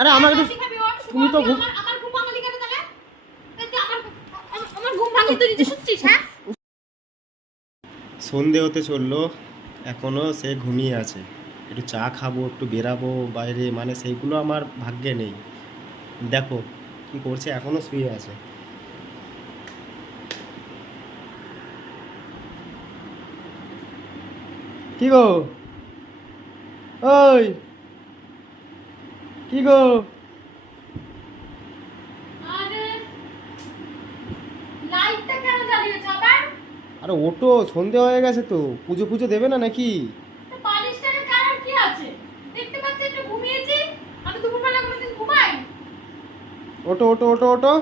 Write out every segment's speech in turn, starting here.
আরে আমার একটু তুমি তো ঘুম- আমার- আমার ঘুম ভাঙালি কেন তাহলে? এই যে আমার আমার- ঘুম ভাঙিয়ে তুই নিজে শুচ্ছিস, হ্যাঁ? সন্ধে হতে চলল এখনও সে ঘুমিয়ে আছে। একটু চা খাব একটু বেরাবো বাইরে মানে সেইগুলো আমার ভাগ্যে নেই। দেখো কি করছে এখনও শুয়ে আছে। কি গো? ওই! কি গো আরে, লাইটটা কেন জ্বালিয়েছ আবার? আরে ওটো সন্ধে হয়ে গেছে তো পুজো পুজো দেবে না নাকি তো বালিশটাকে কারার কি আছে? দেখতে পাচ্ছি একটু ঘুমিয়েছি। আমি দুপুরবেলা কোনোদিন ঘুমাই? ওটো ওটো ওটো ওটো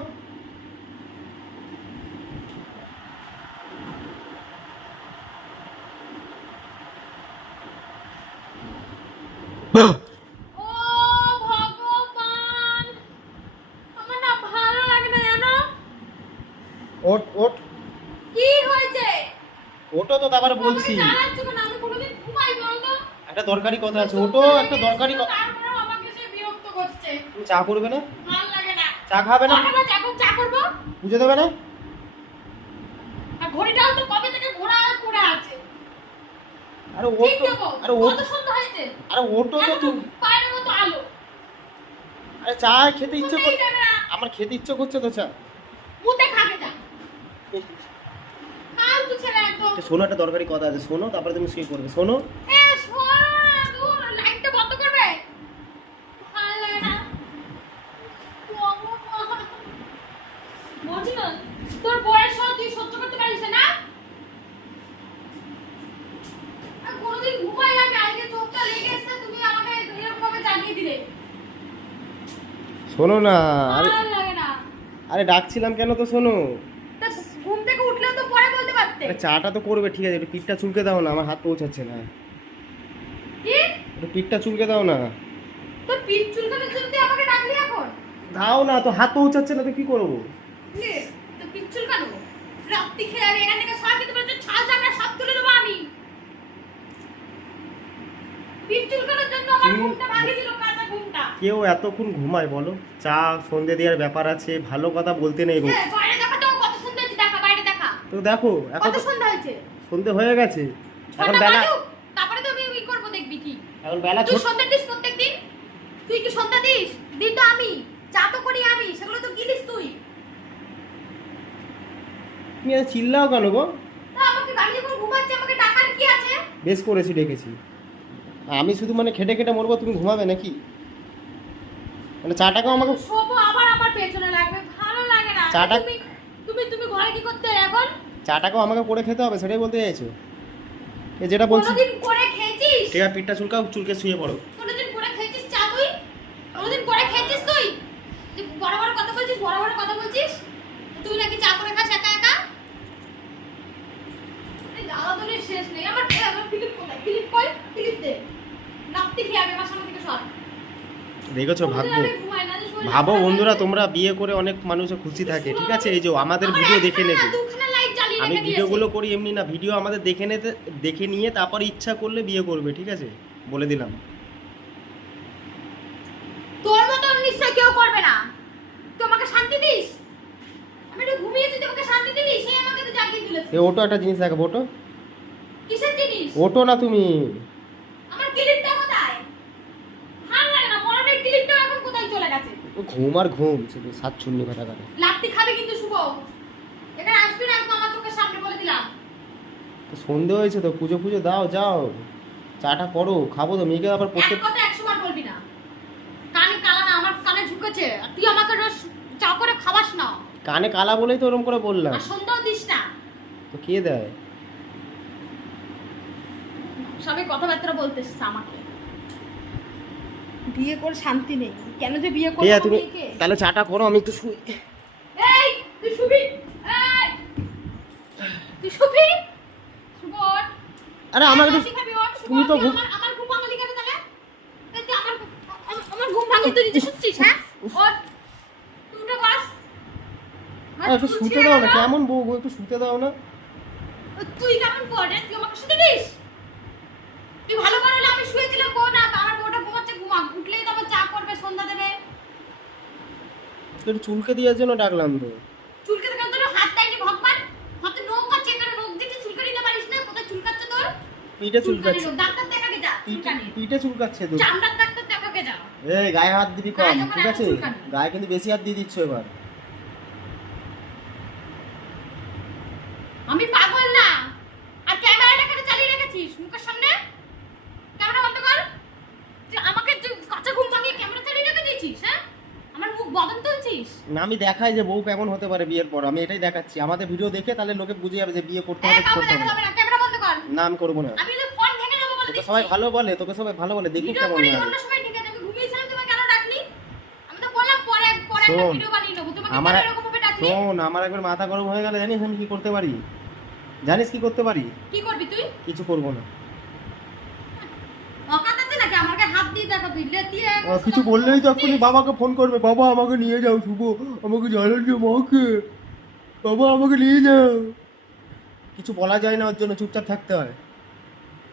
ভগবান! আমার না ভালো লাগে না জানো? ওট ওট কি হয়েছে? ওটো তো তারপরে আমাকে বলছি জ্বালাচ্ছ কেন? আমি কোনোদিন ঘুমাই বলতো? একটা দরকারি কথা আছে ওটো একটা দরকারি। তুমি চা করবে না। চা খাবে না? পুজো দেবে না আর ঘড়িটাও তো কবে থেকে ঘোরা আর আছে। আরে ঠিক ওটো। আরে হয়েছে? আরে তো তুমি বাইরের মতো আলো। আরে চা খেতে ইচ্ছে করছে আমার খেতে ইচ্ছে করছে তো চা মুতে খাবে যা। একদম। তো শোনো একটা দরকারি কথা আছে শোনো তারপরে তুমি শুয়ে করবে শোনো শোনো না, দূর, লাইটটা বন্ধ করবে? ভালো লাগে না। ভগবান। বলছি না, তোর বয়স তুই সহ্য করতে পারিস না, না? কোনোদিন ঘুমাই আমি, আজকে চোখটা লেগে এসছে, তুমি আমাকে এরকমভাবে জাগিয়ে দিলে। শোনো না আরে ভালো লাগে না। আরে ডাকছিলাম কেন তো শোনো ঘুম থেকে উঠলেও তো পরে বলতে পারতে। আরে চাটা তো করবে ঠিক আছে একটু পিঠটা চুলকে দাও না আমার হাত পৌঁছাচ্ছে না একটু পিঠটা চুলকে দাও না তোর পিঠ চুলকানোর জন্য আমাকে ডাকলি এখন? দাও না তো হাত পৌঁছাচ্ছে না তো কি করব নে, পিঠ চুলকানো? রাত্রি খেয়ে আমি এখান থেকে সব খেতে পারছি, ছাল চামড়া সব তুলে দেবো আমি। পিঠ চুলকানোর জন্য আমার ঘুমটা ভাঙিয়ে দিল, কাঁচা ঘুমটা। কেউ এতক্ষণ ঘুমায় বলো চা সন্ধে দেওয়ার ব্যাপার আছে ভালো কথা বলতে নেই হ্যাঁ, বাইরে দেখা তো কত সুন্দর হয়েছে, দেখা, বাইরে দেখা। তো দেখো এখন তো সন্ধ্যা হয়েছে? সন্ধে হয়ে গেছে। এখন বেলা তারপরে তো আমি ই করব দেখবি কি। এখন বেলা তুই সন্ধ্যা দিস প্রত্যেকদিন? তুই কি সন্ধ্যা দিস? দিন তো আমি। চা তো করি আমি সেগুলো তো গিলিস তুই? তুমি এত চিল্লাও কেন গো? আমাকে আমি যখন ঘুমাচ্ছি আমাকে ডাকার কি আছে? বেশ করেছি ডেকেছি। আমি শুধু মানে খেটে খেটে মরবো তুমি ঘুমাবে নাকি? মানে চাটাকে আমাকে শোবো আবার আমার পেছনে লাগবে। ভালো লাগে না। চাটা- তুমি তুমি ঘরে কি করতে এখন? চাটাকেও আমাকে করে খেতে হবে সেটাই বলতে চাইছো? এ যেটা বলছি কোনোদিন করে খেয়েছিস? ঠিক আছে পিঠটা চুলকাও চুলকে শুয়ে পড়ো। কোনোদিন করে খেয়েছিস চা তুই? কোনোদিন করে খেয়েছিস তুই? তুই বড় বড় কথা বলছিস বড় বড় কথা বলছিস? তুই নাকি চা করে খাস একা একা? এই জ্বালাতনের শেষ নেই। আমার আমার ফিলিপ কোথায়? ফিলিপ কই? ফিলিপ দে। রাত্রি খেয়ে আমি আমার সামনে থেকে সর। দেখেছ ভাগ্য। আমি ঘুমাই না, ভাবো বন্ধুরা তোমরা বিয়ে করে অনেক মানুষ খুশি থাকে ঠিক আছে? এই যে আমাদের ভিডিও দেখে নেবে। আমি ভিডিওগুলো করি এমনি না ভিডিও আমাদের দেখে নিতে দেখে নিয়ে তারপর ইচ্ছা করলে বিয়ে করবে ঠিক আছে? বলে দিলাম। তোর মতো নিশ্চয় কেউ করবে না। তুই আমাকে শান্তি দিস? আমি একটু ঘুমিয়েছি তুই আমাকে শান্তি দিলি সে আমাকে তো জাগিয়ে দিলেছে এ ওটো একটা জিনিস দেখাবো ওটো। কিসের জিনিস? ওটো না তুমি। আমার ক্লিপটা কোথায়? ভালো লাগে না মরণের ক্লিপটা এখন কোথায় চলে গেছে? ঘুম আর ঘুম শুধু সাত শূন্য কথা কথা লাত্তি খাবে কিন্তু শুভ। এখানে আসবি না একদম আমার চোখের সামনে বলে দিলাম। তো সন্ধে হয়েছে তো পুজো পুজো দাও যাও। চাটা করো খাব তো মেয়েকে আবার পড়তে কথা একশো বার বলবি না। কানে কালা না আমার কানে ঝুঁকেছে। আর তুই আমাকে চা করে খাবাস না। কানে কালা বলেই তো ওরম করে বললাম। আর সন্ধ্যাও দিস না। তো কে দেয়? সবাই কথাবার্তা বলতে আমাকে। বিয়ে করে শান্তি নেই। কেন যে বিয়ে আছে তুমি? তাহলে চাটা করো আমি একটু শুই। এই তুই শুবি? এই তুই শুবি? শুভ আরে আমার একটু তুমি তো ঘুম- আমার আমার ঘুম ভাঙালি কেন তাহলে? এই আমার আমার- আমার ঘুম ভাঙিয়ে তুই নিজে শুচ্ছিস হ্যাঁ? ওঠ। তুই উঠে বস। একটু শুতে দাও না কেমন বউ গো, একটু শুতে দাও না। তুই কেমন করে? তুই আমাকে শুতে দিস? তুই ভালো করে আমি শুয়েছিলাম বউ না আমার উঠলেই তো চা করবে সন্ধ্যা দেবে। একটু চুলকে দেওয়ার জন্য ডাকলাম তো। চুলকে তো তোর হাত দেয়নি ভগবান। হাতে নখ কাচ্ছে এখানে নখ দিতে চুলকে নিতে পারিস না। কোথায় চুলকাচ্ছে তোর? পিঠে চুলকাচ্ছে ডাক্তার দেখাকে যা চুলকানি পিঠে চুলকাচ্ছে তো। চামড়ার ডাক্তার দেখাকে যা। এই গায়ে হাত দিবি কম ঠিক আছে? গায়ে কিন্তু বেশি হাত দিয়ে দিচ্ছ এবার। আমি পাগল না আর ক্যামেরাটা কেন চালিয়ে রেখেছিস মুখের সামনে ক্যামেরা বন্ধ কর তুই আমাকে তুই কাঁচা ঘুম ভাঙিয়ে ক্যামেরা চালিয়ে রেখে দিয়েছিস হ্যাঁ আমার মুখ বদন তুলছিস না আমি দেখাই যে বউ কেমন হতে পারে বিয়ের পর আমি এটাই দেখাচ্ছি। আমাদের ভিডিও দেখে তাহলে লোকে বুঝে যাবে যে বিয়ে করতে হবে করতে হবে না। আমি করব না। তোকে সবাই ভালো বলে তোকে সবাই ভালো বলে দেখুক কেমন শোন, আমার এরকম ভাবে ডাকলি? শোন আমার একবার মাথা গরম হয়ে গেলে জানিস আমি কি করতে পারি? জানিস কি করতে পারি? কি করবি তুই? কিছু করব না অকাত আছে নাকি আমাকে হাত দিয়ে দেখাবি লেতিয়ে আহ, কিছু বললেই তো এক্ষুনি বাবাকে ফোন করবে। বাবা আমাকে নিয়ে যাও শুভ। আমাকে জানান যে মাকে। বাবা আমাকে নিয়ে যাও। কিছু বলা যায় না ওর জন্য চুপচাপ থাকতে হয়।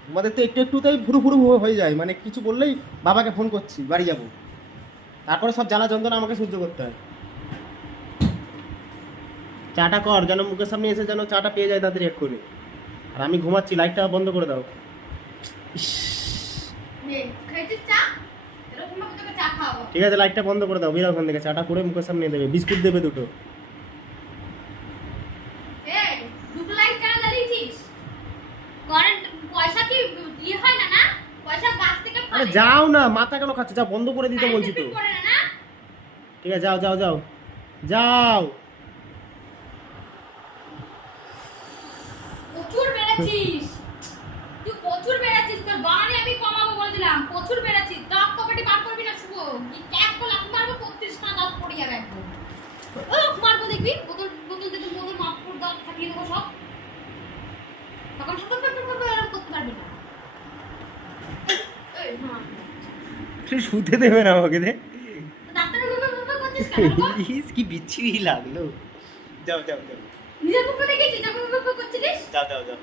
আমাদের তো একটু একটুতেই ফুরু ফুরু হয়ে যায়। মানে কিছু বললেই বাবাকে ফোন করছি বাড়ি যাব। তারপরে সব জ্বালা যন্ত্রণা আমাকে সহ্য করতে হয়। চাটা কর যেন মুখের সামনে এসে যেন চাটা পেয়ে যায় তাদের এক্ষুনি। আর আমি ঘুমাচ্ছি লাইটটা বন্ধ করে দাও। ইস, ঠিক আছে লাইটটা বন্ধ করে দাও বেরো ওখান থেকে চাটা করে মুখের সামনে দেবে বিস্কুট দেবে দুটো। ইয়ে আরে যাও না মাথা কেন খাচ্ছ? যা বন্ধ করে দিতে বলছি তো। ঠিক আছে যাও যাও যাও যাও। প্রচুর বেড়েছিস তুই প্রচুর বেড়েছিস তোর বানানি আমি কমাবো বলে দিলাম প্রচুর বেড়েছিস দাঁত কপাটি বার করবি না শুভ কি ক্যাপ করে লাথি মারবো পঁচিশ খানা দাঁত পড়ে যাবে একদম ও মারবো দেখবি বোতল বোতল দেখবি বোতল মাপ করে দাঁত ফাটিয়ে দেবো সব তখন শুধু এরকম করতে পারবি না এই, হ্যাঁ। শুতে দেবে না আমাকে বাবা? ইস, কি বিচ্ছিরি লাগল। যাও যাও যাও। নিজের মুখে দেখেছিস যখন করছিলিস? যাও যাও যাও।